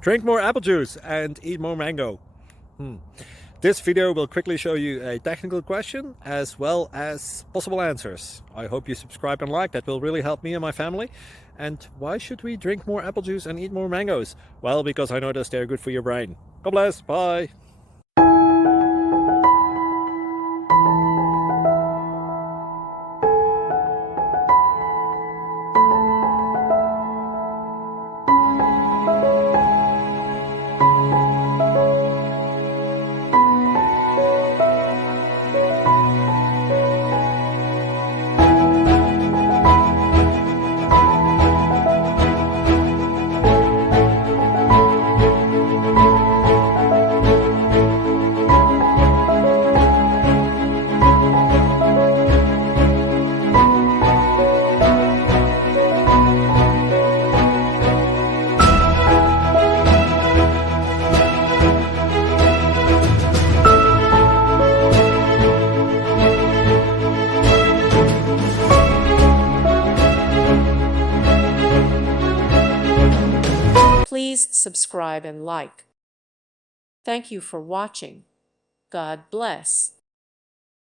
Drink more apple juice and eat more mango. This video will quickly show you a technical question as well as possible answers. I hope you subscribe and like, that will really help me and my family. And why should we drink more apple juice and eat more mangoes? Well, because I noticed they're good for your brain. God bless, bye. Please subscribe and like. Thank you for watching. God bless.